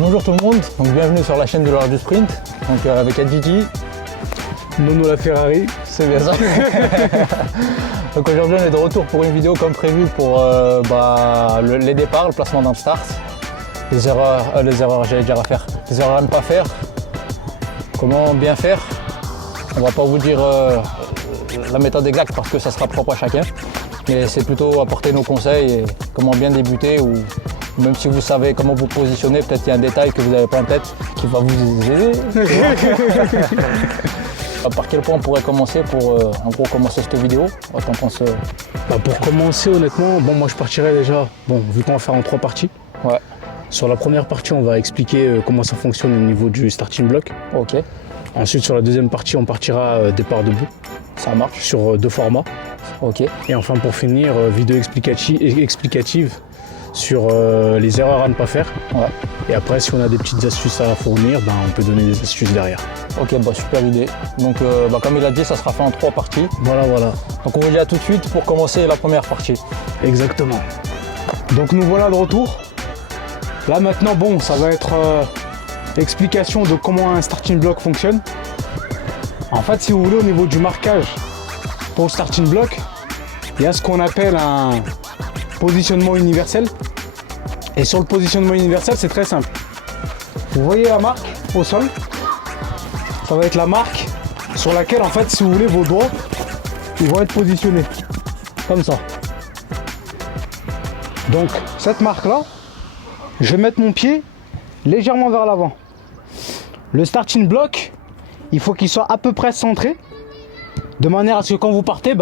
Bonjour tout le monde, donc bienvenue sur la chaîne de l'heure du sprint, donc avec Adjidji. Nono la Ferrari. C'est bien ça. Donc aujourd'hui on est de retour pour une vidéo comme prévu pour les départs, le placement dans le start, les erreurs j'allais dire à faire, les erreurs à ne pas faire, comment bien faire. On va pas vous dire la méthode exacte parce que ça sera propre à chacun, mais c'est plutôt apporter nos conseils et comment bien débuter ou même si vous savez comment vous positionner, peut-être qu'il y a un détail que vous n'avez pas en tête qui va vous aider. Par quel point on pourrait commencer pour en gros commencer cette vidéo? T'en penses Pour commencer honnêtement, moi je partirais déjà, vu qu'on va faire en 3 parties. Ouais. Sur la première partie on va expliquer comment ça fonctionne au niveau du starting block. Ok. Ensuite sur la deuxième partie on partira départ debout. Ça marche. Sur 2 formats. Ok. Et enfin pour finir, vidéo explicative sur les erreurs à ne pas faire. Ouais. Et après si on a des petites astuces à fournir, on peut donner des astuces derrière. Ok, super idée. Donc comme il a dit, ça sera fait en 3 parties. Voilà. Donc on vous dit à tout de suite pour commencer la première partie. Exactement. Donc nous voilà de retour. Là maintenant, ça va être explication de comment un starting block fonctionne. En fait, si vous voulez, au niveau du marquage pour le starting block, il y a ce qu'on appelle un positionnement universel. Et sur le positionnement universel, c'est très simple. Vous voyez la marque au sol? Ça va être la marque sur laquelle, en fait, si vous voulez, vos doigts, ils vont être positionnés. Comme ça. Donc, cette marque-là, je vais mettre mon pied légèrement vers l'avant. Le starting block, il faut qu'il soit à peu près centré, de manière à ce que quand vous partez,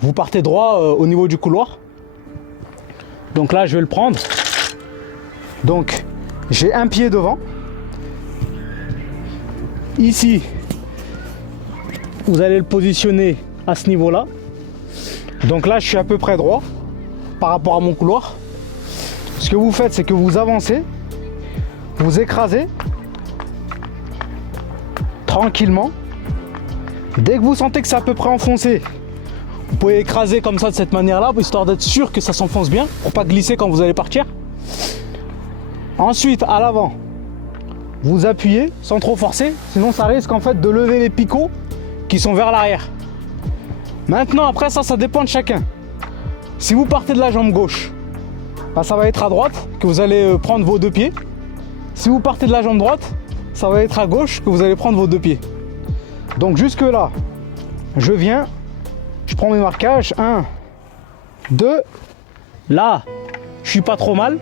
vous partez droit au niveau du couloir. Donc là, je vais le prendre. Donc, j'ai un pied devant. Ici, vous allez le positionner à ce niveau-là. Donc là, je suis à peu près droit par rapport à mon couloir. Ce que vous faites, c'est que vous avancez, vous écrasez tranquillement. Dès que vous sentez que c'est à peu près enfoncé, vous pouvez écraser comme ça de cette manière-là, histoire d'être sûr que ça s'enfonce bien, pour pas glisser quand vous allez partir. Ensuite, à l'avant, vous appuyez sans trop forcer, sinon ça risque en fait de lever les picots qui sont vers l'arrière. Maintenant, après ça dépend de chacun. Si vous partez de la jambe gauche, ça va être à droite que vous allez prendre vos 2 pieds. Si vous partez de la jambe droite, ça va être à gauche que vous allez prendre vos 2 pieds. Donc jusque là, je viens, je prends mes marquages, 1, 2, là, je suis pas trop mal.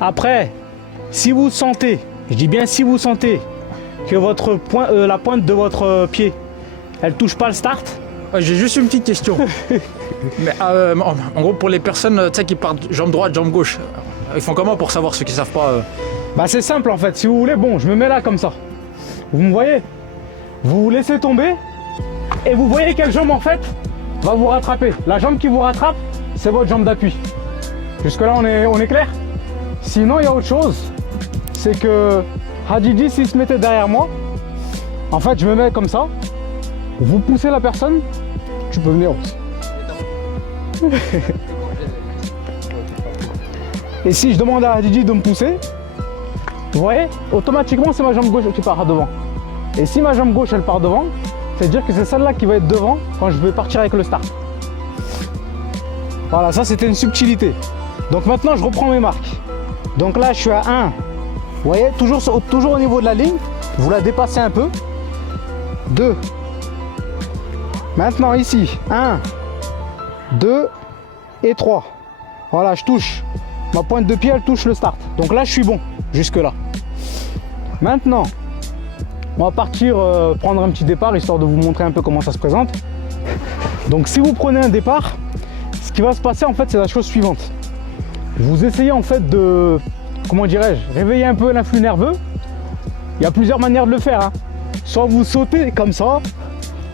Après, si vous sentez, je dis bien si vous sentez que votre la pointe de votre pied, elle touche pas le start. J'ai juste une petite question. Mais en gros, pour les personnes qui partent jambe droite, jambe gauche, ils font comment pour savoir ceux qui savent pas C'est simple en fait, si vous voulez, je me mets là comme ça. Vous me voyez? Vous vous laissez tomber et vous voyez quelle jambe en fait va vous rattraper. La jambe qui vous rattrape, c'est votre jambe d'appui. Jusque là, on est clair? Sinon, il y a autre chose. C'est que Adjidji, s'il se mettait derrière moi, en fait, je me mets comme ça. Vous poussez la personne, tu peux venir aussi. Et si je demande à Adjidji de me pousser, vous voyez, automatiquement, c'est ma jambe gauche qui part devant. Et si ma jambe gauche, elle part devant, c'est-à-dire que c'est celle-là qui va être devant quand je vais partir avec le start. Voilà, ça, c'était une subtilité. Donc maintenant, je reprends mes marques. Donc là, je suis à 1. Vous voyez, toujours au niveau de la ligne, vous la dépassez un peu. 2. Maintenant ici, 1, 2 et 3. Voilà, je touche. Ma pointe de pied, elle touche le start. Donc là, je suis bon, jusque là. Maintenant, on va partir prendre un petit départ, histoire de vous montrer un peu comment ça se présente. Donc si vous prenez un départ, ce qui va se passer en fait, c'est la chose suivante. Vous essayez en fait de, comment dirais-je, réveiller un peu l'influx nerveux. Il y a plusieurs manières de le faire. Soit vous sautez comme ça,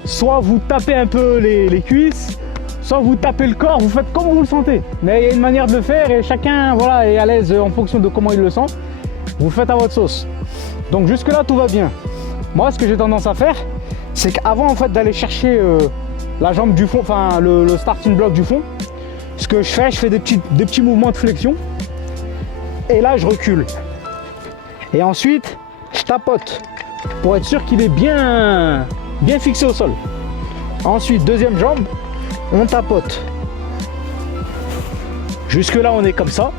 soit vous tapez un peu les cuisses, soit vous tapez le corps, vous faites comme vous le sentez. Mais il y a une manière de le faire et chacun est à l'aise en fonction de comment il le sent. Vous le faites à votre sauce. Donc jusque là tout va bien. Moi ce que j'ai tendance à faire, c'est qu'avant en fait d'aller chercher la jambe du fond, enfin le starting block du fond, ce que je fais des petits mouvements de flexion. Et là je recule. Et ensuite, je tapote pour être sûr qu'il est bien fixé au sol. Ensuite, deuxième jambe, on tapote. Jusque là, on est comme ça.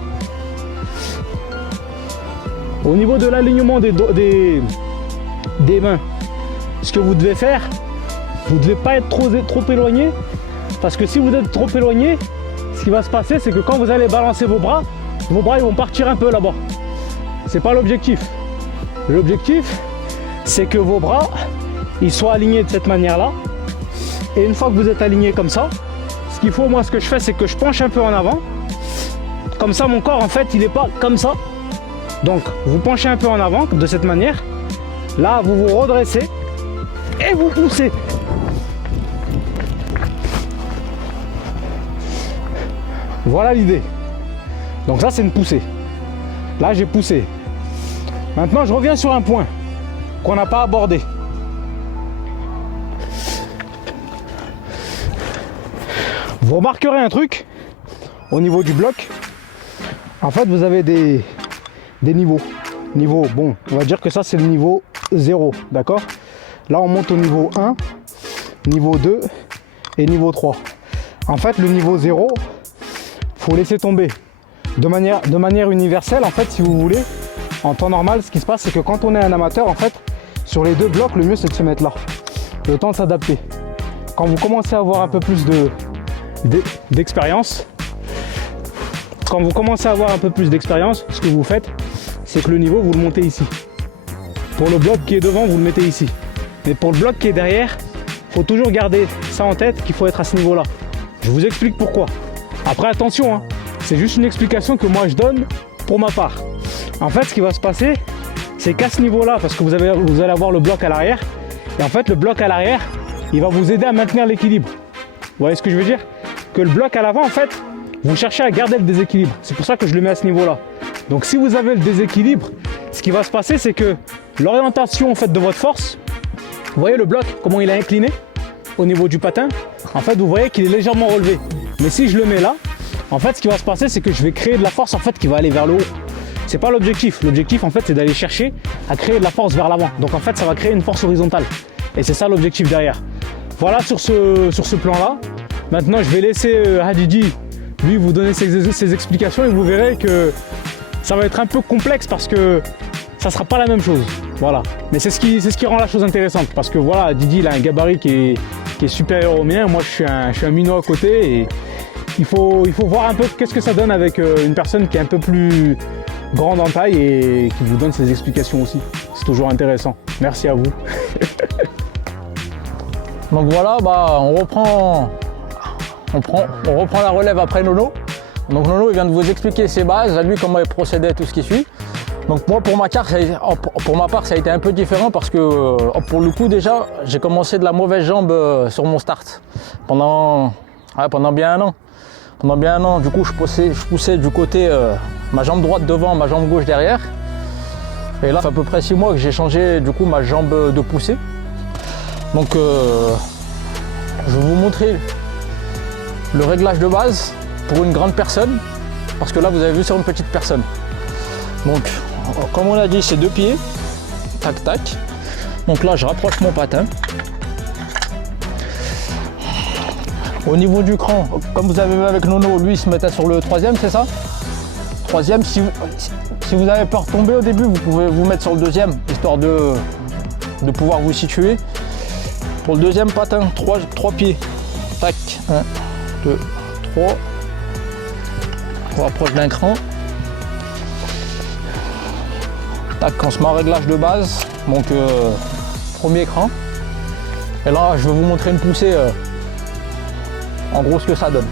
Au niveau de l'alignement des mains, ce que vous devez faire, vous ne devez pas être trop éloigné. Parce que si vous êtes trop éloigné, ce qui va se passer, c'est que quand vous allez balancer vos bras ils vont partir un peu là-bas. C'est pas l'objectif. L'objectif, c'est que vos bras, ils soient alignés de cette manière-là. Et une fois que vous êtes aligné comme ça, ce qu'il faut, moi, ce que je fais, c'est que je penche un peu en avant. Comme ça, mon corps, en fait, il n'est pas comme ça. Donc, vous penchez un peu en avant, de cette manière. Là, vous vous redressez et vous poussez. Voilà l'idée. Donc ça, c'est une poussée. Là, j'ai poussé. Maintenant, je reviens sur un point qu'on n'a pas abordé. Vous remarquerez un truc au niveau du bloc. En fait, vous avez des niveaux. Bon, on va dire que ça, c'est le niveau 0, d'accord? Là, on monte au niveau 1, niveau 2 et niveau 3. En fait, le niveau 0, faut laisser tomber. De manière universelle, en fait, si vous voulez, en temps normal, ce qui se passe, c'est que quand on est un amateur, en fait, sur les deux blocs, le mieux, c'est de se mettre là. Le temps de s'adapter. Quand vous commencez à avoir un peu plus d'expérience, ce que vous faites, c'est que le niveau, vous le montez ici. Pour le bloc qui est devant, vous le mettez ici. Mais pour le bloc qui est derrière, il faut toujours garder ça en tête qu'il faut être à ce niveau-là. Je vous explique pourquoi. Après, attention, hein, c'est juste une explication que moi je donne pour ma part. En fait, ce qui va se passer, c'est qu'à ce niveau-là, parce que vous allez avoir le bloc à l'arrière, et en fait, le bloc à l'arrière, il va vous aider à maintenir l'équilibre. Vous voyez ce que je veux dire? Que le bloc à l'avant, en fait, vous cherchez à garder le déséquilibre. C'est pour ça que je le mets à ce niveau-là. Donc, si vous avez le déséquilibre, ce qui va se passer, c'est que l'orientation en fait, de votre force, vous voyez le bloc, comment il est incliné au niveau du patin? En fait, vous voyez qu'il est légèrement relevé. Mais si je le mets là, en fait, ce qui va se passer, c'est que je vais créer de la force en fait, qui va aller vers le haut. C'est pas l'objectif. L'objectif, en fait, c'est d'aller chercher à créer de la force vers l'avant. Donc, en fait, ça va créer une force horizontale. Et c'est ça l'objectif derrière. Voilà sur ce plan-là. Maintenant, je vais laisser Hadidi, lui, vous donner ses explications et vous verrez que ça va être un peu complexe parce que ça sera pas la même chose. Voilà. Mais c'est ce qui rend la chose intéressante parce que voilà, Didi, il a un gabarit qui est supérieur au mien. Moi, je suis un minot à côté et il faut voir un peu qu'est-ce que ça donne avec une personne qui est un peu plus grande en taille et qui vous donne ses explications aussi. C'est toujours intéressant. Merci à vous. Donc voilà, on reprend la relève après Nono. Donc Nono il vient de vous expliquer ses bases, à lui comment il procédait, tout ce qui suit. Donc moi pour ma part ça a été un peu différent parce que pour le coup déjà j'ai commencé de la mauvaise jambe sur mon start pendant bien un an. Pendant bien un an, du coup je poussais du côté ma jambe droite devant, ma jambe gauche derrière. Et là ça fait à peu près 6 mois que j'ai changé du coup ma jambe de poussée. Donc je vais vous montrer le réglage de base pour une grande personne, parce que là vous avez vu sur une petite personne. Donc comme on a dit, c'est 2 pieds, tac tac. Donc là je rapproche mon patin. Au niveau du cran, comme vous avez vu avec Nono, lui il se mettait sur le 3e, c'est ça? 3e, si vous avez peur de tomber au début, vous pouvez vous mettre sur le 2e, histoire de pouvoir vous situer. Pour le 2e patin, 3 pieds. Tac, 1, 2, 3. On rapproche d'un cran. Tac, on se met en réglage de base. Donc, premier cran. Et là, je vais vous montrer une poussée. En gros, ce que ça donne.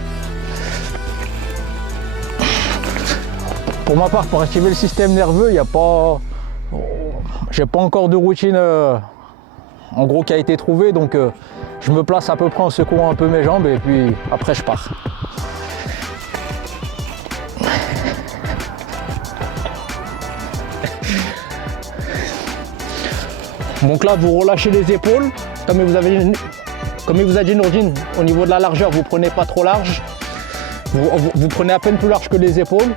Pour ma part, pour activer le système nerveux, il n'y a pas. J'ai pas encore de routine. En gros qui a été trouvé, donc je me place à peu près en secouant un peu mes jambes et puis après je pars. Donc là vous relâchez les épaules, comme il vous a dit Nourdine, au niveau de la largeur vous prenez pas trop large, vous prenez à peine plus large que les épaules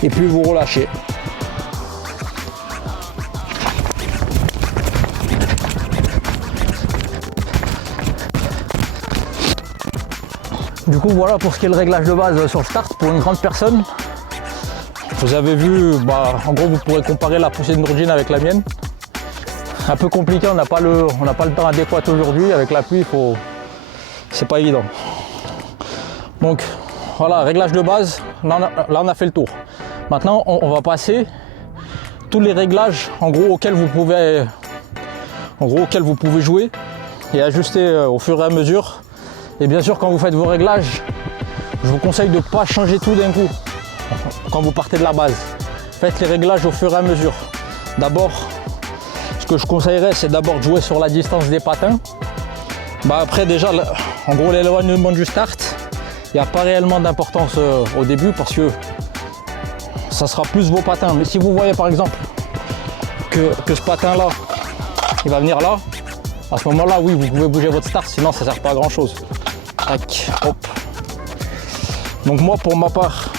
et puis vous relâchez. Du coup voilà pour ce qui est le réglage de base sur le start pour une grande personne. Vous avez vu, en gros vous pourrez comparer la poussée de Nurjin avec la mienne. Un peu compliqué, on n'a pas le temps adéquat aujourd'hui, avec la pluie, c'est pas évident. Donc voilà, réglage de base, là on a fait le tour. Maintenant on va passer tous les réglages en gros auxquels vous pouvez jouer et ajuster au fur et à mesure. Et bien sûr quand vous faites vos réglages, je vous conseille de ne pas changer tout d'un coup quand vous partez de la base. Faites les réglages au fur et à mesure. D'abord, ce que je conseillerais, c'est d'abord de jouer sur la distance des patins. Après déjà, en gros l'éloignement du start, il n'y a pas réellement d'importance au début parce que ça sera plus vos patins. Mais si vous voyez par exemple que ce patin là, il va venir là, à ce moment là, oui, vous pouvez bouger votre start, sinon ça ne sert pas à grand chose. Tac, hop. Donc moi pour ma part,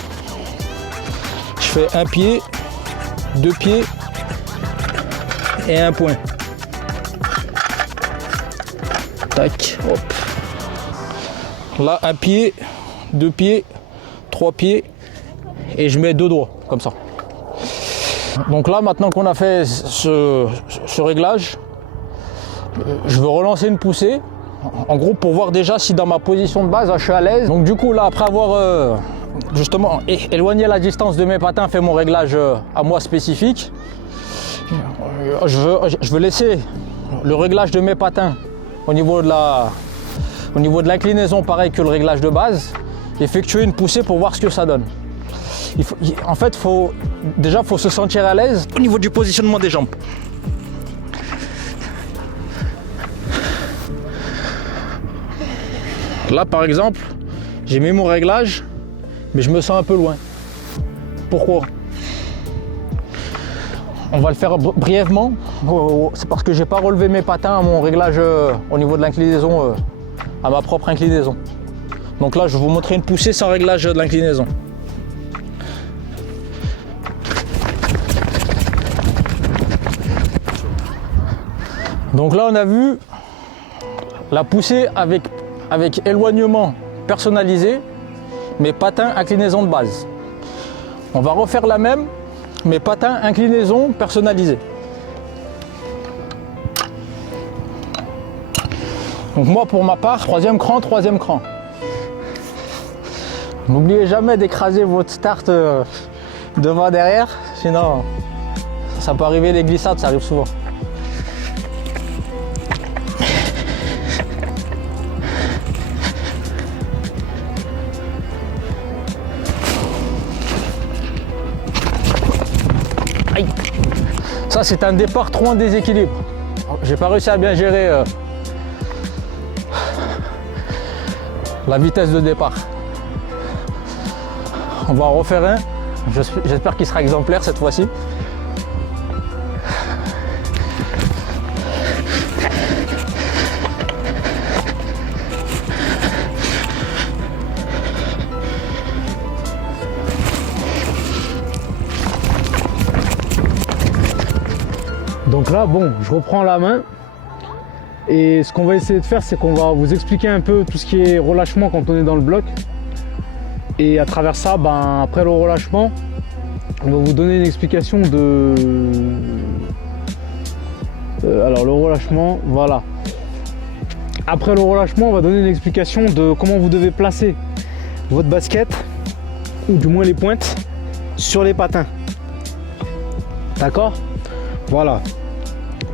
je fais un pied, deux pieds et un point. Tac, hop. Là, un pied, deux pieds, trois pieds et je mets deux doigts, comme ça. Donc là, maintenant qu'on a fait ce réglage, je veux relancer une poussée. En gros, pour voir déjà si dans ma position de base, je suis à l'aise. Donc du coup, là, après avoir justement éloigné la distance de mes patins, fait mon réglage à moi spécifique, je veux laisser le réglage de mes patins au niveau de l'inclinaison, pareil que le réglage de base, effectuer une poussée pour voir ce que ça donne. En fait, faut se sentir à l'aise au niveau du positionnement des jambes. Là, par exemple, j'ai mis mon réglage, mais je me sens un peu loin. Pourquoi ? On va le faire brièvement. C'est parce que j'ai pas relevé mes patins à mon réglage au niveau de l'inclinaison, à ma propre inclinaison. Donc là, je vais vous montrer une poussée sans réglage de l'inclinaison. Donc là, on a vu la poussée avec éloignement personnalisé, mais patins inclinaison de base. On va refaire la même, mais patins inclinaison personnalisée. Donc moi pour ma part, troisième cran. N'oubliez jamais d'écraser votre start devant derrière, sinon ça peut arriver, les glissades, ça arrive souvent. Ça c'est un départ trop en déséquilibre. J'ai pas réussi à bien gérer la vitesse de départ. On va en refaire un. J'espère qu'il sera exemplaire cette fois-ci. Donc là, bon, je reprends la main et ce qu'on va essayer de faire, c'est qu'on va vous expliquer un peu tout ce qui est relâchement quand on est dans le bloc. Et à travers ça, après le relâchement, on va vous donner une explication de... alors le relâchement, voilà. Après le relâchement, on va donner une explication de comment vous devez placer votre basket, ou du moins les pointes, sur les patins. D'accord ? Voilà.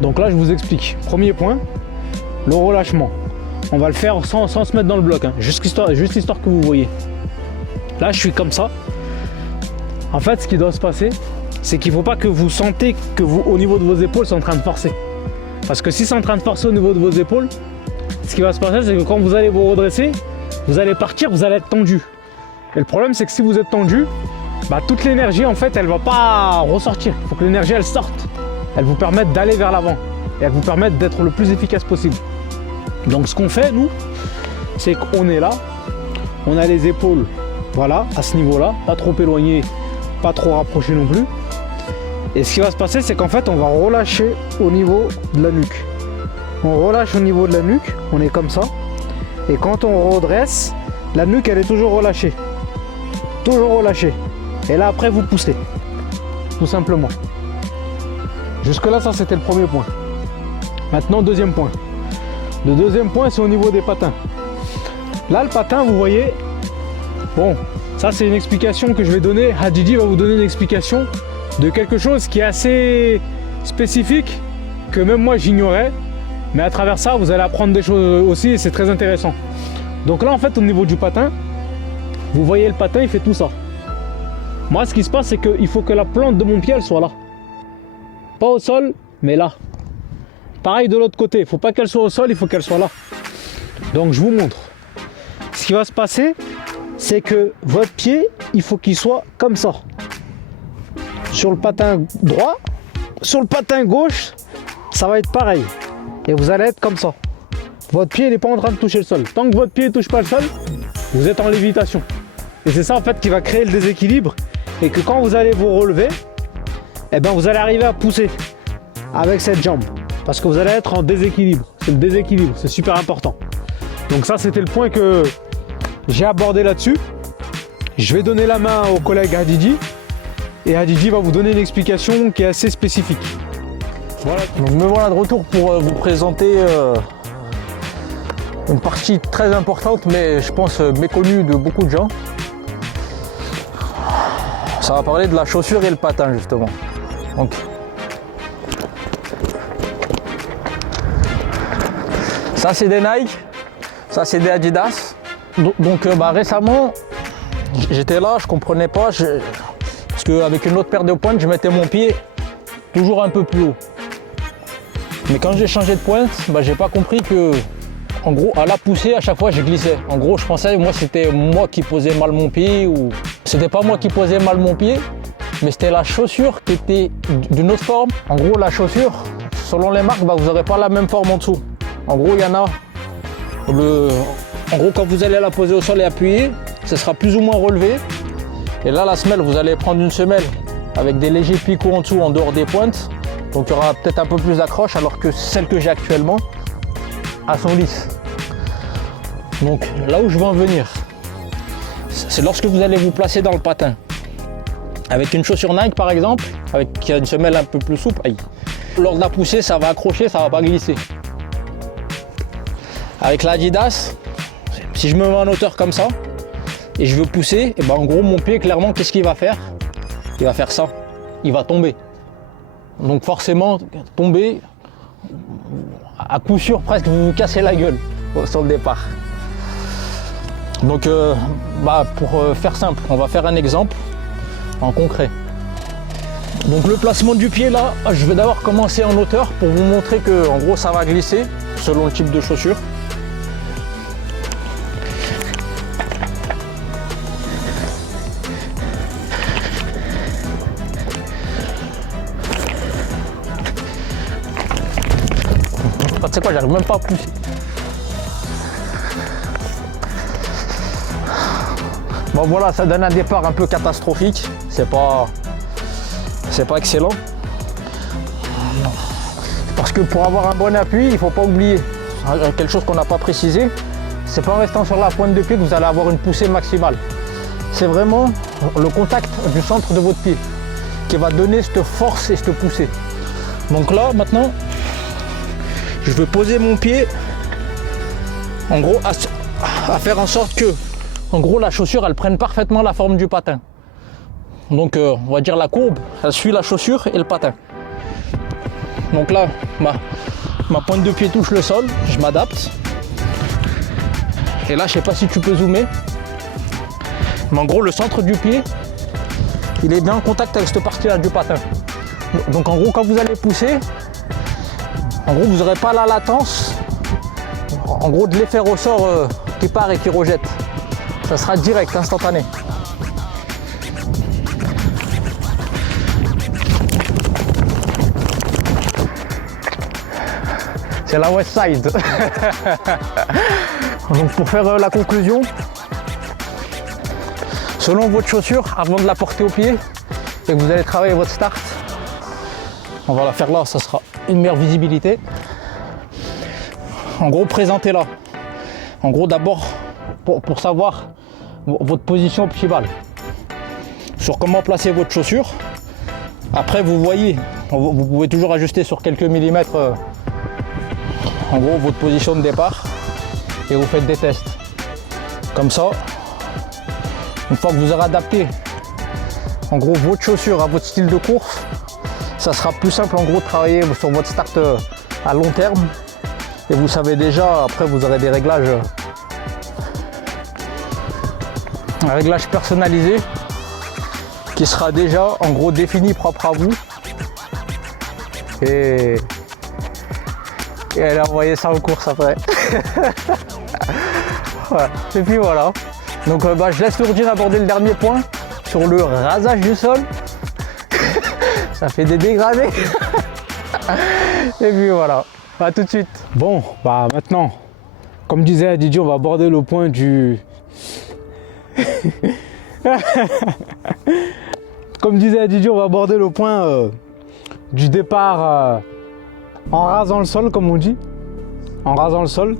Donc là, je vous explique. Premier point, le relâchement. On va le faire sans se mettre dans le bloc, hein. Juste histoire que vous voyez. Là, je suis comme ça. En fait, ce qui doit se passer, c'est qu'il ne faut pas que vous sentez que au niveau de vos épaules, c'est en train de forcer. Parce que si c'est en train de forcer au niveau de vos épaules, ce qui va se passer, c'est que quand vous allez vous redresser, vous allez partir, vous allez être tendu. Et le problème, c'est que si vous êtes tendu, toute l'énergie, en fait, elle ne va pas ressortir. Il faut que l'énergie, elle sorte. Elle vous permette d'aller vers l'avant. Et elle vous permette d'être le plus efficace possible. Donc, ce qu'on fait, nous, c'est qu'on est là. On a les épaules, voilà, à ce niveau-là. Pas trop éloigné, pas trop rapproché non plus. Et ce qui va se passer, c'est qu'en fait, on va relâcher au niveau de la nuque. On relâche au niveau de la nuque, on est comme ça. Et quand on redresse, la nuque elle est toujours relâchée. Toujours relâchée. Et là après vous poussez. Tout simplement. Jusque là ça c'était le premier point. Maintenant deuxième point. Le deuxième point c'est au niveau des patins. Là le patin vous voyez, bon ça c'est une explication que je vais donner. Hadidi va vous donner une explication de quelque chose qui est assez spécifique que même moi j'ignorais. Mais à travers ça vous allez apprendre des choses aussi et c'est très intéressant. Donc là en fait au niveau du patin, vous voyez le patin il fait tout ça. Moi ce qui se passe c'est qu'il faut que la plante de mon pied elle soit là. Pas au sol mais là. Pareil de l'autre côté, il ne faut pas qu'elle soit au sol, il faut qu'elle soit là. Donc je vous montre. Ce qui va se passer, c'est que votre pied, il faut qu'il soit comme ça. Sur le patin droit, sur le patin gauche, ça va être pareil. Et vous allez être comme ça. Votre pied n'est pas en train de toucher le sol. Tant que votre pied ne touche pas le sol, vous êtes en lévitation. Et c'est ça en fait qui va créer le déséquilibre. Et que quand vous allez vous relever, eh ben, vous allez arriver à pousser avec cette jambe. Parce que vous allez être en déséquilibre. C'est le déséquilibre, c'est super important. Donc ça, c'était le point que j'ai abordé là-dessus. Je vais donner la main au collègue Hadidi. Et Hadidi va vous donner une explication qui est assez spécifique. Voilà. Donc me voilà de retour pour vous présenter une partie très importante, mais je pense méconnue de beaucoup de gens. Ça va parler de la chaussure et le patin, justement. Donc, ça c'est des Nike, ça c'est des Adidas. Donc récemment, j'étais là, je comprenais pas, parce qu'avec une autre paire de pointes, je mettais mon pied toujours un peu plus haut. Mais quand j'ai changé de pointe, j'ai pas compris que, en gros, à la poussée, à chaque fois, je glissais. En gros, je pensais, moi, c'était moi qui posais mal mon pied, ou c'était pas moi qui posais mal mon pied, mais c'était la chaussure qui était d'une autre forme. En gros, la chaussure, selon les marques, vous n'aurez pas la même forme en dessous. En gros, il y en a. En gros, quand vous allez la poser au sol et appuyer, ce sera plus ou moins relevé. Et là, la semelle, vous allez prendre une semelle avec des légers picots en dessous, en dehors des pointes. Donc, il y aura peut-être un peu plus d'accroche, alors que celle que j'ai actuellement, elles sont lisses. Donc, là où je veux en venir, c'est lorsque vous allez vous placer dans le patin. Avec une chaussure Nike, par exemple, avec une semelle un peu plus souple, lors de la poussée, ça va accrocher, ça ne va pas glisser. Avec l'Adidas, si je me mets en hauteur comme ça et je veux pousser, et en gros mon pied clairement qu'est-ce qu'il va faire? Il va faire ça, il va tomber. Donc forcément tomber, à coup sûr presque vous vous cassez la gueule sur le départ. Donc pour faire simple, on va faire un exemple en concret. Donc le placement du pied là, je vais d'abord commencer en hauteur pour vous montrer que en gros ça va glisser selon le type de chaussure. Tu sais quoi, j'arrive même pas à pousser. Bon voilà, ça donne un départ un peu catastrophique. C'est pas excellent. Parce que pour avoir un bon appui, il ne faut pas oublier quelque chose qu'on n'a pas précisé. C'est pas en restant sur la pointe de pied que vous allez avoir une poussée maximale. C'est vraiment le contact du centre de votre pied qui va donner cette force et cette poussée. Donc là, maintenant, je vais poser mon pied en gros à faire en sorte que en gros la chaussure elle prenne parfaitement la forme du patin. Donc on va dire la courbe elle suit la chaussure et le patin. Donc là ma pointe de pied touche le sol, je m'adapte. Et là je sais pas si tu peux zoomer, mais en gros le centre du pied il est bien en contact avec cette partie là du patin. Donc en gros quand vous allez pousser, en gros, vous n'aurez pas la latence, en gros, de l'effet ressort qui part et qui rejette. Ça sera direct, instantané. C'est la West Side. Donc pour faire la conclusion, selon votre chaussure, avant de la porter au pied et que vous allez travailler votre start, on va la faire là, ça sera une meilleure visibilité. En gros, présentez-la. En gros, d'abord, pour savoir votre position optimale. Sur comment placer votre chaussure. Après, vous voyez, vous pouvez toujours ajuster sur quelques millimètres en gros votre position de départ et vous faites des tests. Comme ça, une fois que vous aurez adapté en gros votre chaussure à votre style de course, ça sera plus simple en gros de travailler sur votre start à long terme. Et vous savez déjà, après vous aurez des réglages, un réglage personnalisé qui sera déjà en gros défini, propre à vous. Et allez envoyer ça en course après. Voilà. Et puis voilà. Donc je laisse Nourdine aborder le dernier point sur le rasage du sol. Ça fait des dégradés. Et puis voilà. À tout de suite. Bon, maintenant, comme disait Didier, on va aborder le point du... Comme disait Didier, on va aborder le point du départ en rasant le sol, comme on dit. En rasant le sol.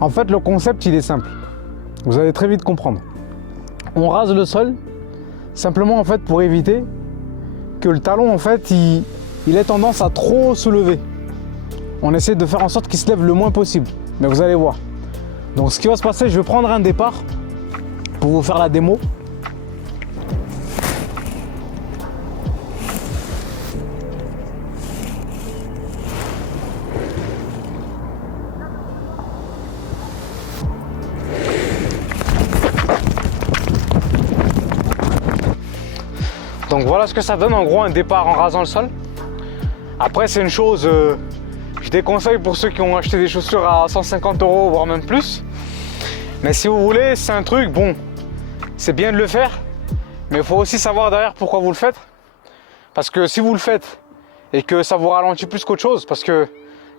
En fait, le concept, il est simple. Vous allez très vite comprendre. On rase le sol simplement en fait pour éviter que le talon en fait il ait tendance à trop se lever. On essaie de faire en sorte qu'il se lève le moins possible. Mais vous allez voir. Donc ce qui va se passer, je vais prendre un départ pour vous faire la démo. Donc voilà ce que ça donne en gros un départ en rasant le sol. Après c'est une chose, je déconseille pour ceux qui ont acheté des chaussures à 150 € voire même plus. Mais si vous voulez, c'est un truc, bon, c'est bien de le faire, mais il faut aussi savoir derrière pourquoi vous le faites. Parce que si vous le faites et que ça vous ralentit plus qu'autre chose, parce que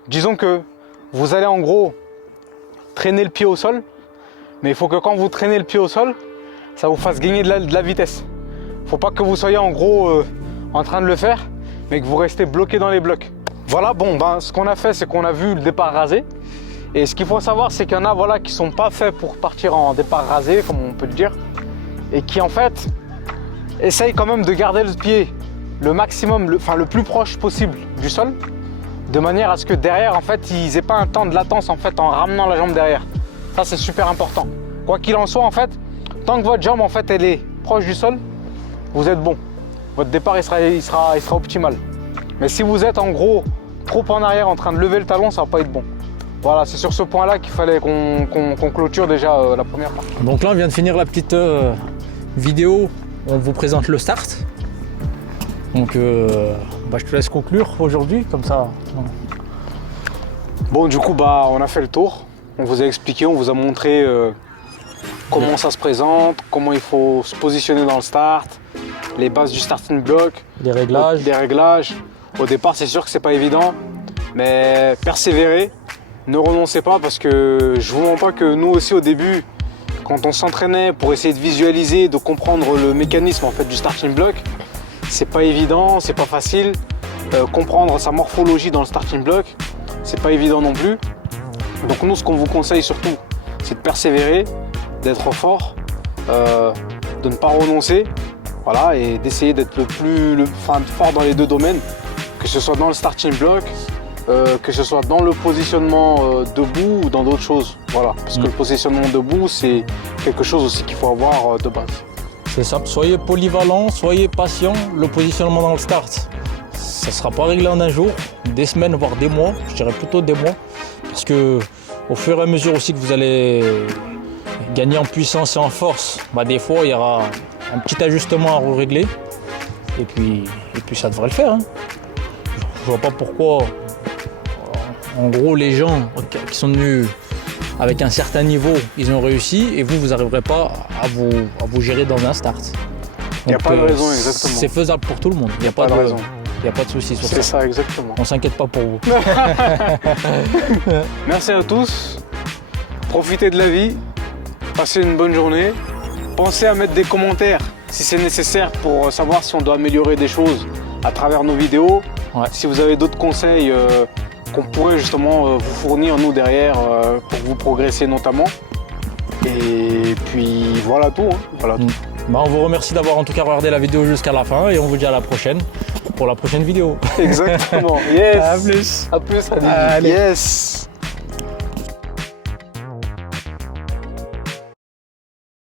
disons que vous allez en gros traîner le pied au sol, mais il faut que quand vous traînez le pied au sol, ça vous fasse gagner de la vitesse. Faut pas que vous soyez en gros en train de le faire, mais que vous restez bloqué dans les blocs. Voilà, bon, ce qu'on a fait, c'est qu'on a vu le départ rasé. Et ce qu'il faut savoir, c'est qu'il y en a voilà, qui sont pas faits pour partir en départ rasé, comme on peut le dire, et qui en fait essayent quand même de garder le pied le maximum, le plus proche possible du sol, de manière à ce que derrière, en fait, ils n'aient pas un temps de latence en fait en ramenant la jambe derrière. Ça, c'est super important. Quoi qu'il en soit, en fait, tant que votre jambe en fait elle est proche du sol, vous êtes bon. Votre départ il sera optimal. Mais si vous êtes en gros trop en arrière en train de lever le talon, ça va pas être bon. Voilà, c'est sur ce point-là qu'il fallait qu'on clôture déjà la première partie. Donc là, on vient de finir la petite vidéo où on vous présente le start. Donc je te laisse conclure aujourd'hui, comme ça. Bon, du coup, on a fait le tour. On vous a expliqué, on vous a montré comment ça se présente, comment il faut se positionner dans le start, les bases du starting block, des réglages. Au départ, c'est sûr que c'est pas évident, mais persévérez, ne renoncez pas parce que je vous mens pas que nous aussi au début, quand on s'entraînait pour essayer de visualiser, de comprendre le mécanisme en fait du starting block, c'est pas évident, c'est pas facile. Comprendre sa morphologie dans le starting block, c'est pas évident non plus. Donc nous, ce qu'on vous conseille surtout, c'est de persévérer, d'être fort, de ne pas renoncer, voilà, et d'essayer d'être le plus fort dans les deux domaines, que ce soit dans le starting block, que ce soit dans le positionnement debout ou dans d'autres choses, voilà, parce que le positionnement debout, c'est quelque chose aussi qu'il faut avoir de base. C'est simple, soyez polyvalent, soyez patient. Le positionnement dans le start, ça ne sera pas réglé en un jour, des semaines, voire des mois, je dirais plutôt des mois, parce que au fur et à mesure aussi que vous allez gagner en puissance et en force, des fois il y aura un petit ajustement à régler, et puis ça devrait le faire. Hein. Je vois pas pourquoi, en gros, les gens qui sont venus avec un certain niveau, ils ont réussi, et vous n'arriverez pas à vous gérer dans un start. Il n'y a pas de raison, exactement. C'est faisable pour tout le monde. Il n'y a pas de raison. Il n'y a pas de souci sur ça. C'est ça, exactement. On s'inquiète pas pour vous. Merci à tous. Profitez de la vie. Passez une bonne journée. Pensez à mettre des commentaires si c'est nécessaire pour savoir si on doit améliorer des choses à travers nos vidéos. Ouais. Si vous avez d'autres conseils qu'on pourrait justement vous fournir nous derrière pour que vous progressiez notamment. Et puis voilà tout. Hein. Voilà tout. Bah, on vous remercie d'avoir en tout cas regardé la vidéo jusqu'à la fin et on vous dit à la prochaine pour la prochaine vidéo. Exactement. Yes. À plus. À plus. Allez. Allez. Yes.